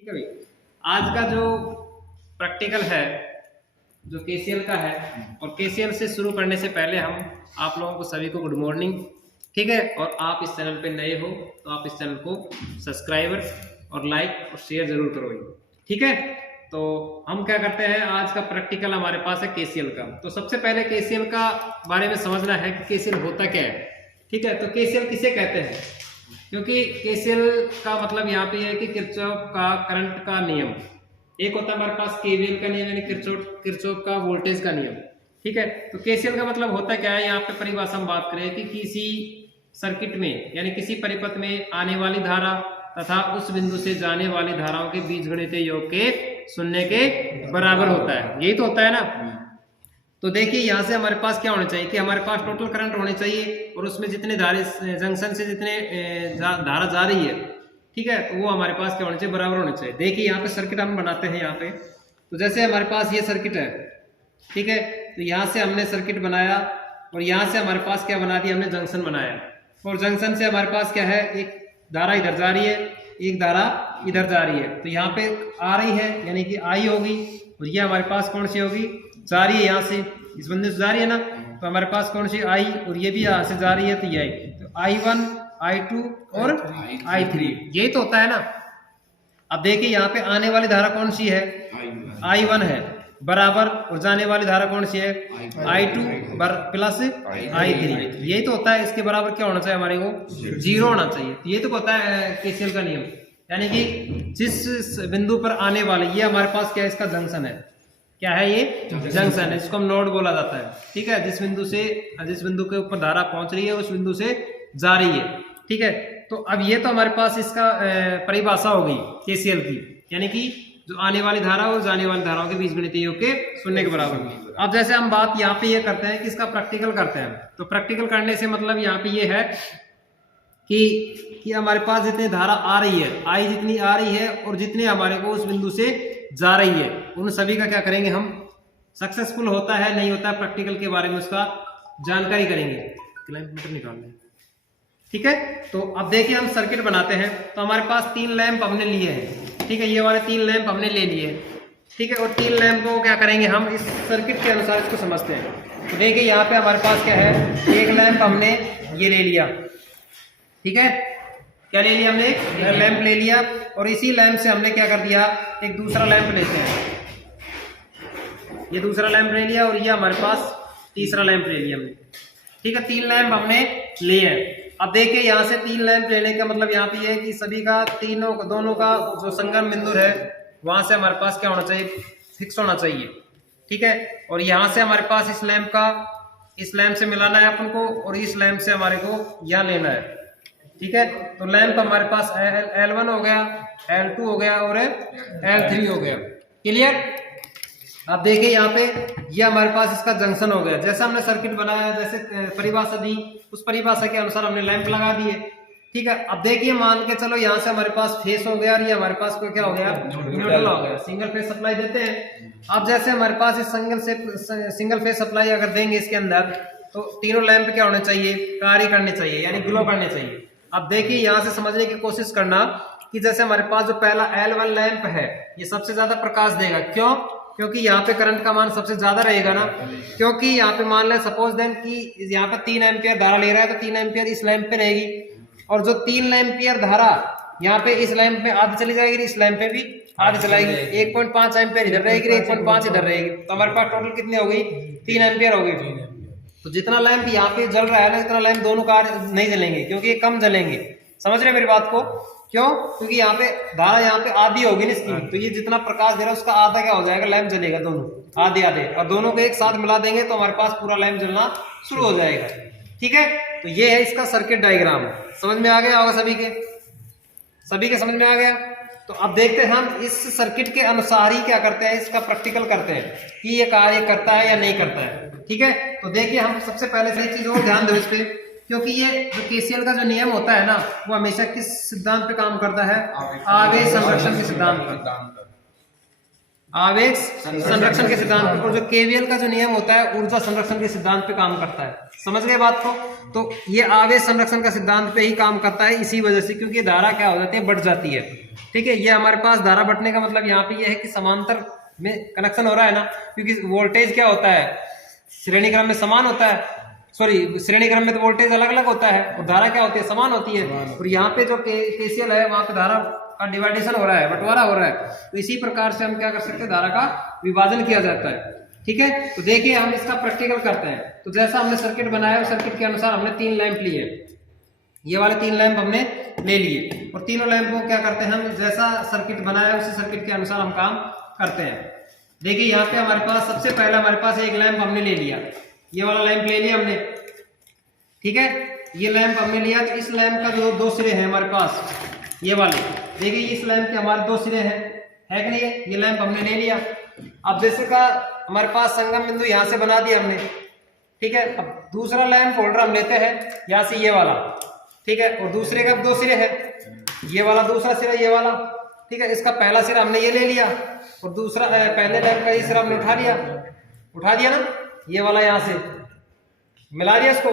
ठीक है भाई। आज का जो प्रैक्टिकल है जो केसीएल का है, और केसीएल से शुरू करने से पहले हम आप लोगों को सभी को गुड मॉर्निंग। ठीक है, और आप इस चैनल पे नए हो तो आप इस चैनल को सब्सक्राइबर और लाइक और शेयर जरूर करो। ठीक है, तो हम क्या करते हैं, आज का प्रैक्टिकल हमारे पास है केसीएल का। तो सबसे पहले केसीएल का बारे में समझना है कि केसीएल होता क्या है। ठीक है, तो केसीएल किसे कहते हैं, क्योंकि केसीएल का मतलब यहाँ पे है कि किरचॉफ का करंट का नियम। एक होता है हमारे पास केवीएल का नियम, यानी किरचॉफ का वोल्टेज का नियम। ठीक है, तो केसीएल का मतलब होता क्या है, यहाँ पे परिभाषा हम बात करें कि किसी सर्किट में यानी किसी परिपथ में आने वाली धारा तथा उस बिंदु से जाने वाली धाराओं के बीजगणितीय योग के शून्य के बराबर होता है। यही तो होता है ना। तो देखिए यहाँ से हमारे पास क्या होना चाहिए कि हमारे पास टोटल करंट होने चाहिए, और उसमें जितने धारे जंक्शन से जितने धारा जा रही है, ठीक है, तो वो हमारे पास क्या होना चाहिए, बराबर होने चाहिए। देखिए यहाँ पे सर्किट हम बनाते हैं यहाँ पे। तो जैसे हमारे पास ये सर्किट है, ठीक है, तो यहाँ से हमने सर्किट बनाया और यहाँ से हमारे पास क्या बना दिया, हमने जंक्शन बनाया। और जंक्शन से हमारे पास क्या है, एक धारा इधर जा रही है, एक धारा इधर जा रही है। तो यहाँ पे आ रही है यानी कि आई होगी, और ये हमारे पास कौन सी होगी, जा रही है यहाँ से, इस बंदे से जा रही है ना, तो हमारे पास कौन सी आई, और ये भी यहाँ से जा रही है, तो ये आई। तो I1 I2 और I3, यही तो होता है ना। अब देखिए यहाँ पे आने वाली धारा कौन सी है, I1 है बराबर, और जाने वाली धारा कौन सी है, I2 प्लस I3, यही तो होता है। इसके बराबर क्या होना चाहिए हमारे को, 0 होना चाहिए। ये तो होता है केसीएल का नियम, यानी कि जिस बिंदु पर आने वाले, ये हमारे पास क्या है, इसका जंक्शन है। क्या है ये, जंक्शन है, जिसको हम नोड बोला जाता है। ठीक है, जिस बिंदु के ऊपर धारा पहुंच रही है उस बिंदु से जा रही है। ठीक है, तो अब ये तो हमारे पास इसका परिभाषा हो गई केसीएल की, यानी कि जो आने वाली धारा और जाने वाली धाराओं के बीजगणितीय योग के शून्य के बराबर। अब जैसे हम बात यहाँ पे ये करते हैं कि इसका प्रैक्टिकल करते हैं, तो प्रैक्टिकल करने से मतलब यहाँ पे ये है कि हमारे पास जितनी धारा आ रही है, आई जितनी आ रही है, और जितने हमारे को उस बिंदु से जा रही है, उन सभी का क्या करेंगे हम, सक्सेसफुल होता है नहीं होता है प्रैक्टिकल के बारे में उसका जानकारी करेंगे। किलोमीटर निकालने। ठीक है, तो अब देखिए हम सर्किट बनाते हैं। तो हमारे पास 3 लैंप हमने लिए हैं। ठीक है, ये वाले 3 लैंप हमने ले लिए हैं। ठीक है, और 3 लैंप को क्या करेंगे हम, इस सर्किट के अनुसार इसको समझते हैं। तो देखिए यहाँ पे हमारे पास क्या है, एक लैंप हमने ये ले लिया। ठीक है, क्या ले लिया हमने, एक लैंप ले लिया, और इसी लैंप से हमने क्या कर दिया, एक दूसरा लैंप लेते हैं। ये दूसरा लैंप ले लिया, और ये हमारे पास तीसरा लैंप ले लिया हमने। ठीक है, 3 लैंप हमने लिए हैं। अब देखिए यहाँ से 3 लैंप लेने का मतलब यहाँ पे ये है कि सभी का दोनों का जो संगम बिंदु है, वहां से हमारे पास क्या होना चाहिए, फिक्स होना चाहिए। ठीक है, और यहाँ से हमारे पास इस लैंप से मिलाना है अपन को, और इस लैंप से हमारे को यहाँ लेना है। ठीक है, तो लैंप हमारे पास L1 हो गया, L2 हो गया, और L3 हो गया। क्लियर। अब देखिए यहाँ पे ये हमारे पास इसका जंक्शन हो गया। जैसा हमने सर्किट बनाया, जैसे परिभाषा दी, उस परिभाषा के अनुसार हमने लैंप लगा दिए। ठीक है, अब देखिए मान के चलो यहाँ से हमारे पास फेस हो गया, और ये हमारे पास क्या हो गया, न्यूट्रल हो गया। सिंगल फेस सप्लाई देते हैं। अब जैसे हमारे पास इस सिंगल फेस सप्लाई अगर देंगे इसके अंदर, तो तीनों लैंप क्या होने चाहिए, कार्य करने चाहिए, यानी ग्लो करने चाहिए। अब देखिए यहाँ से समझने की कोशिश करना कि जैसे हमारे पास जो पहला L1 लैंप है, ये सबसे ज्यादा प्रकाश देगा। क्यों, क्योंकि यहाँ पे करंट का मान सबसे ज्यादा रहेगा ना। क्योंकि यहाँ पे मान लें सपोज देन कि यहाँ पे 3 एम्पियर धारा ले रहा है, तो 3 एम्पियर इस लैंप पे रहेगी, और जो 3 एम्पियर धारा यहाँ पे इस लैंप में आधी चली जाएगी, इस लैंप पे भी आधी चलाएगी। 1.5 एम्पियर इधर रहेगी, 1.5 इधर रहेगी, तो हमारे पास टोटल कितनी हो गई, 3 एम्पियर हो गई। तो जितना लैंप यहाँ पे जल रहा है ना, इतना लैंप दोनों कार नहीं जलेंगे, क्योंकि ये कम जलेंगे। समझ रहे मेरी बात को। क्यों, क्योंकि यहाँ पे धारा यहाँ पे आधी होगी ना इसकी, तो ये जितना प्रकाश दे रहा है उसका आधा क्या हो जाएगा, लैंप जलेगा, दोनों आधे आधे, और दोनों को एक साथ मिला देंगे तो हमारे पास पूरा लैंप जलना शुरू हो जाएगा। ठीक है, तो ये है इसका सर्किट डायग्राम। समझ में आ गया होगा सभी के समझ में आ गया। तो अब देखते हैं हम इस सर्किट के अनुसार ही क्या करते हैं, इसका प्रैक्टिकल करते हैं कि ये कार्य करता है या नहीं करता है। ठीक है, तो देखिए हम सबसे पहले से चीज और ध्यान दो इस पे, क्योंकि ये जो केसीएल का जो नियम होता है ना, वो हमेशा किस सिद्धांत पे काम करता है, आवेश संरक्षण के सिद्धांत पर। आवेश संरक्षण के सिद्धांत पे, और जो केवीएल का जो नियम होता है ऊर्जा संरक्षण के सिद्धांत पे काम करता है। समझ गए बात को? तो ये आवेश संरक्षण का सिद्धांत पे ही काम करता है, इसी वजह से, क्योंकि धारा क्या हो जाती है, बढ़ जाती है। ठीक है, ये हमारे पास धारा बढ़ने का मतलब यहाँ पे ये है कि समांतर में कनेक्शन हो रहा है ना, क्योंकि वोल्टेज क्या होता है, श्रेणी क्रम में समान होता है, सॉरी श्रेणी क्रम में तो वोल्टेज अलग अलग होता है और धारा क्या होती है, समान होती है। और यहाँ पे जो केसीएल है वहां पे धारा का डिवाइडेशन हो रहा है, बंटवारा हो रहा है। तो इसी प्रकार से हम क्या कर सकते हैं, धारा का विभाजन किया जाता है। ठीक है, तो देखिए हम इसका प्रैक्टिकल करते हैं। तो जैसा हमने सर्किट बनाया, सर्किट के अनुसार हमने 3 लैंप लिए, ये वाले 3 लैंप हमने ले लिए, और तीनों लैंप को क्या करते हैं हम, जैसा सर्किट बनाया उसी सर्किट के अनुसार हम काम करते हैं। देखिए यहाँ पे हमारे पास सबसे पहला हमारे पास एक लैंप हमने ले लिया, ये वाला लैंप ले लिया हमने। ठीक है, ये लैंप हमने लिया, तो इस लैंप का जो 2 सिरे हैं हमारे पास, ये वाले, देखिए इस लैंप के हमारे 2 सिरे हैं, है कि नहीं है? ये लैंप हमने ले लिया। अब जैसे का हमारे पास संगम बिंदु यहाँ से बना दिया हमने। ठीक है, अब दूसरा लैंप होल्डर हम लेते हैं यहाँ से, ये वाला। ठीक है, और दूसरे का 2 सिरे हैं, ये वाला दूसरा सिरा, ये वाला। ठीक है, इसका पहला सिरा हमने ये ले लिया, और दूसरा पहले लैंप का ये सिरा हमने उठा दिया ना, ये वाला यहाँ से मिला दिया इसको।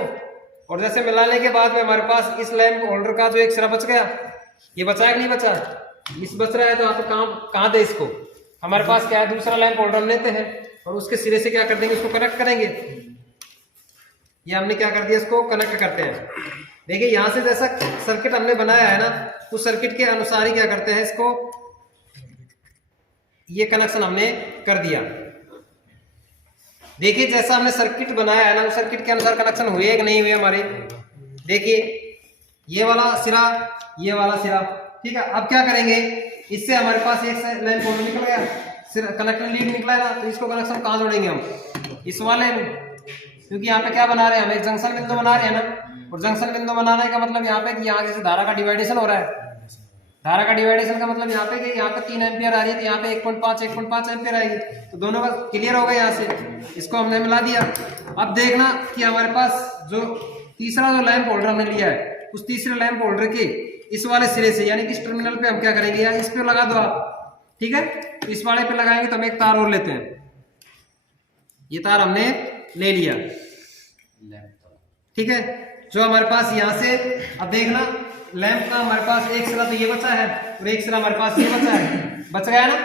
और जैसे मिलाने के बाद में हमारे पास इस लैंप होल्डर का जो एक सिरा बच गया, ये बचा है कि नहीं बचा, इस बच रहा है, तो आप कहाँ दे इसको, हमारे पास क्या है, दूसरा लैंप होल्डर लेते हैं और उसके सिरे से क्या कर देंगे, इसको कनेक्ट करेंगे। ये हमने क्या कर दिया, इसको कनेक्ट करते हैं। देखिए यहाँ से जैसा सर्किट हमने बनाया है ना, उस सर्किट के अनुसार ही क्या करते हैं, इसको ये कनेक्शन हमने कर दिया। देखिए जैसा हमने सर्किट बनाया है ना, उस सर्किट के अनुसार कनेक्शन हुए कि नहीं हुए हमारे। देखिए ये वाला सिरा, ये वाला सिरा। ठीक है, अब क्या करेंगे, इससे हमारे पास एक लैंप होल्डर निकल गया, कनेक्शन लीड निकला है ना, तो इसको कनेक्शन कहाँ जोड़ेंगे हम, इस वाले में, क्योंकि यहाँ पे क्या बना रहे हैं हम, एक जंक्शन बिंदु बना रहे हैं ना। और जंक्शन बिंदु बनाने का मतलब यहाँ पे कि यहाँ जैसे धारा का डिवाइडेशन हो रहा है, धारा का डिवाइडेशन का मतलब यहाँ पे कि यहाँ पे 3 एम्पियर आ रही है, तो यहाँ पे 1.5 एम्पियर आएगी, तो दोनों का क्लियर हो गया। यहाँ से इसको हमने मिला दिया। अब देखना कि हमारे पास जो तीसरा जो लैंप होल्डर हमने लिया है, उस तीसरे लैंप होल्डर के इस वाले सिरे से, यानी कि इस टर्मिनल पे हम क्या करेंगे, या इस पे लगा दो आप। ठीक है, तो इस वाले पे लगाएंगे, तो हम एक तार और लेते हैं, ये तार हमने ले लिया। ठीक है, जो हमारे पास यहाँ से, अब देखना लैंप का हमारे पास एक सिरा तो ये बचा है और एक सिरा हमारे पास ये बचा है, बच गया ना।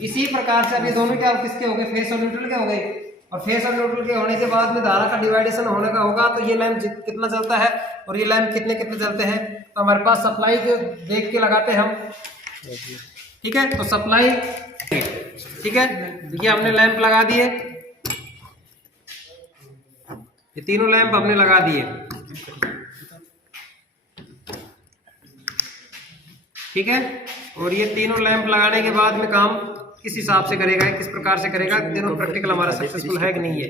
इसी प्रकार से अब ये दोनों क्या किसके हो गए, फेस और न्यूट्रल के हो गए। और फेस और न्यूट्रल के होने के बाद में धारा का डिवाइडेशन होने का होगा, तो ये लैंप कितना चलता है और ये लैंप कितने कितने चलते हैं, तो हमारे पास सप्लाई के देख के लगाते हैं हम। ठीक है, तो सप्लाई, ठीक है, ये हमने लैंप लगा दिए, ये तीनों लैंप हमने लगा दिए। ठीक है, और ये तीनों लैंप लगाने के बाद में काम किस हिसाब से करेगा, किस प्रकार से करेगा, तीनों प्रैक्टिकल हमारा सक्सेसफुल है कि नहीं है।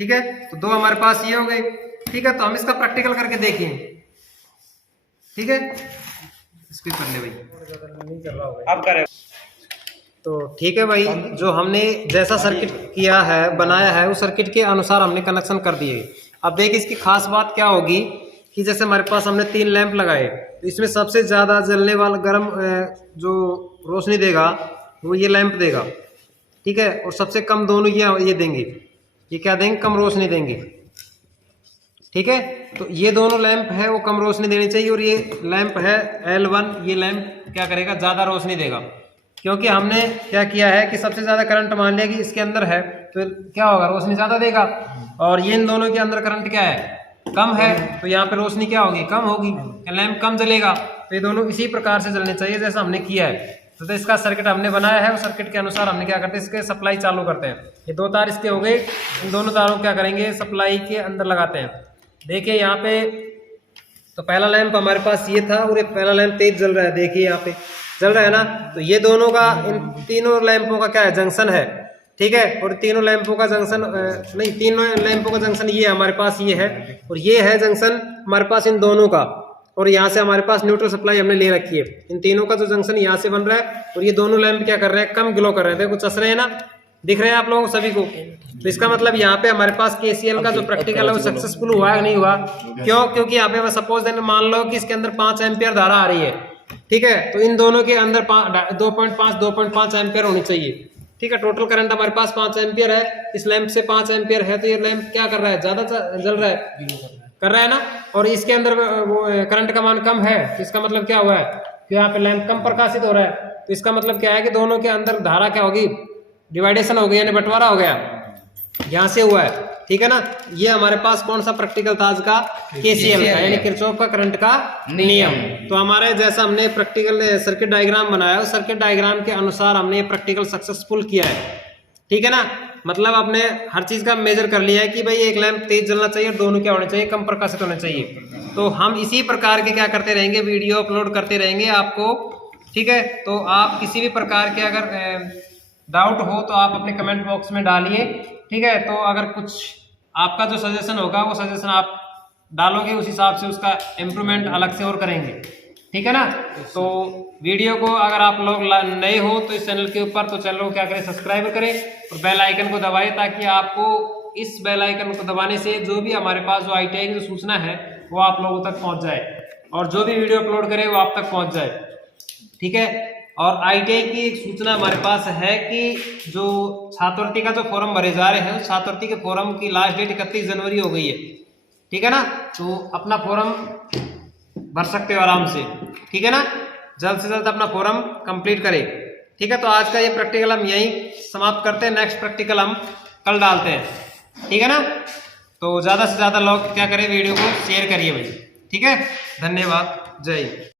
ठीक है, तो 2 हमारे पास ये हो गए। ठीक है, तो हम इसका प्रैक्टिकल करके देखें। ठीक है, इसको कर ले भाई, आप करें। तो ठीक है भाई, जो हमने जैसा सर्किट किया है, बनाया है, उस सर्किट के अनुसार हमने कनेक्शन कर दिए। अब देखिए इसकी खास बात क्या होगी कि जैसे हमारे पास हमने 3 लैंप लगाए, तो इसमें सबसे ज़्यादा जलने वाला गर्म जो रोशनी देगा वो ये लैंप देगा। ठीक है, और सबसे कम दोनों ये देंगे, ये क्या देंगे, कम रोशनी देंगे। ठीक है, तो ये दोनों लैंप है वो कम रोशनी देनी चाहिए, और ये लैंप है L1, ये लैंप क्या करेगा, ज़्यादा रोशनी देगा। क्योंकि हमने क्या किया है कि सबसे ज़्यादा करंट मान लिया कि इसके अंदर है, तो क्या होगा, रोशनी ज़्यादा देगा। और ये इन दोनों के अंदर करंट क्या है, कम है, तो यहाँ पे रोशनी क्या होगी, कम होगी, लैंप कम जलेगा। तो ये दोनों इसी प्रकार से जलने चाहिए जैसा हमने किया है। तो इसका सर्किट हमने बनाया है, उस सर्किट के अनुसार हमने क्या करते हैं, इसके सप्लाई चालू करते हैं। ये 2 तार इसके हो गए, इन दोनों तारों क्या करेंगे, सप्लाई के अंदर लगाते हैं। देखिए यहाँ पे तो पहला लैंप हमारे पास ये था, और ये पहला लैंप तेज जल रहा है, देखिए यहाँ पे जल रहा है ना। तो ये दोनों का, इन तीनों लैंपों का क्या है, जंक्शन है। ठीक है, और तीनों लैंपों का जंक्शन नहीं, तीनों लैंपों का जंक्शन ये हमारे पास ये है, और ये है जंक्शन हमारे पास इन दोनों का। और यहाँ से हमारे पास न्यूट्रल सप्लाई हमने ले रखी है। इन तीनों का जो जंक्शन यहाँ से बन रहा है, और ये दोनों लैंप क्या कर रहे हैं, कम ग्लो कर रहे थे, कुछ चस रहे हैं ना, दिख रहे हैं आप लोगों को सभी को। तो इसका मतलब यहाँ पे हमारे पास केसीएल का जो प्रैक्टिकल है वो सक्सेसफुल हुआ है नहीं हुआ। क्यों, क्योंकि यहाँ पे सपोज देने मान लो कि इसके अंदर 5 एम्पियर धारा आ रही है। ठीक है, तो इन दोनों के अंदर 2.5 एम्पियर होनी चाहिए। ठीक है। टोटल करंट हमारे पास 5 एम्पियर है, इस लैंप से 5 एम्पियर है, तो ये लैंप क्या कर रहा है, ज्यादा जल रहा है, कर रहा है ना। और इसके अंदर वो करंट का मान कम है, तो इसका मतलब क्या हुआ है कि यहाँ पे लैंप कम प्रकाशित हो रहा है। तो इसका मतलब क्या है कि दोनों के अंदर धारा क्या होगी, डिवाइडेशन हो गई, यानी बंटवारा हो गया, यहाँ से हुआ है। ठीक है ना। ये हमारे पास कौन सा प्रैक्टिकल था आज का, केसीएल का, यानी किरचॉफ का करंट का नियम। तो हमारे जैसा हमने प्रैक्टिकल सर्किट डायग्राम बनाया, उस सर्किट डायग्राम के अनुसार हमने ये प्रैक्टिकल सक्सेसफुल किया है। ठीक है ना। मतलब आपने हर चीज का मेजर कर लिया है कि भाई एक लैंप तेज जलना चाहिए और दोनों क्या होने चाहिए, कम प्रकाशित होने चाहिए। तो हम इसी प्रकार के क्या करते रहेंगे, वीडियो अपलोड करते रहेंगे आपको। ठीक है। तो आप किसी भी प्रकार के अगर डाउट हो तो आप अपने कमेंट बॉक्स में डालिए। ठीक है। तो अगर कुछ आपका जो सजेशन होगा वो सजेशन आप डालोगे, उस हिसाब से उसका इम्प्रूवमेंट अलग से और करेंगे। ठीक है ना। तो वीडियो को अगर आप लोग नए हो तो इस चैनल के ऊपर, तो चैनल को क्या करें, सब्सक्राइब करें और बेल आइकन को दबाएं, ताकि आपको इस बेल आइकन को दबाने से जो भी हमारे पास जो ITI की जो सूचना है वो आप लोगों तक पहुंच जाए, और जो भी वीडियो अपलोड करें वो आप तक पहुंच जाए। ठीक है। और ITI की एक सूचना हमारे पास है कि जो छात्रवृत्ति का जो फॉर्म भरे जा रहे हैं, उस छात्रवृत्ति के फॉर्म की लास्ट डेट 31 जनवरी हो गई है। ठीक है ना। तो अपना फॉर्म भर सकते हो आराम से। ठीक है ना। जल्द से जल्द अपना फॉर्म कंप्लीट करें। ठीक है। तो आज का ये प्रैक्टिकल हम यहीं समाप्त करते हैं, नेक्स्ट प्रैक्टिकल हम कल डालते हैं। ठीक है ना। तो ज्यादा से ज्यादा लोग क्या करें, वीडियो को शेयर करिए भाई। ठीक है। धन्यवाद। जय हिंद।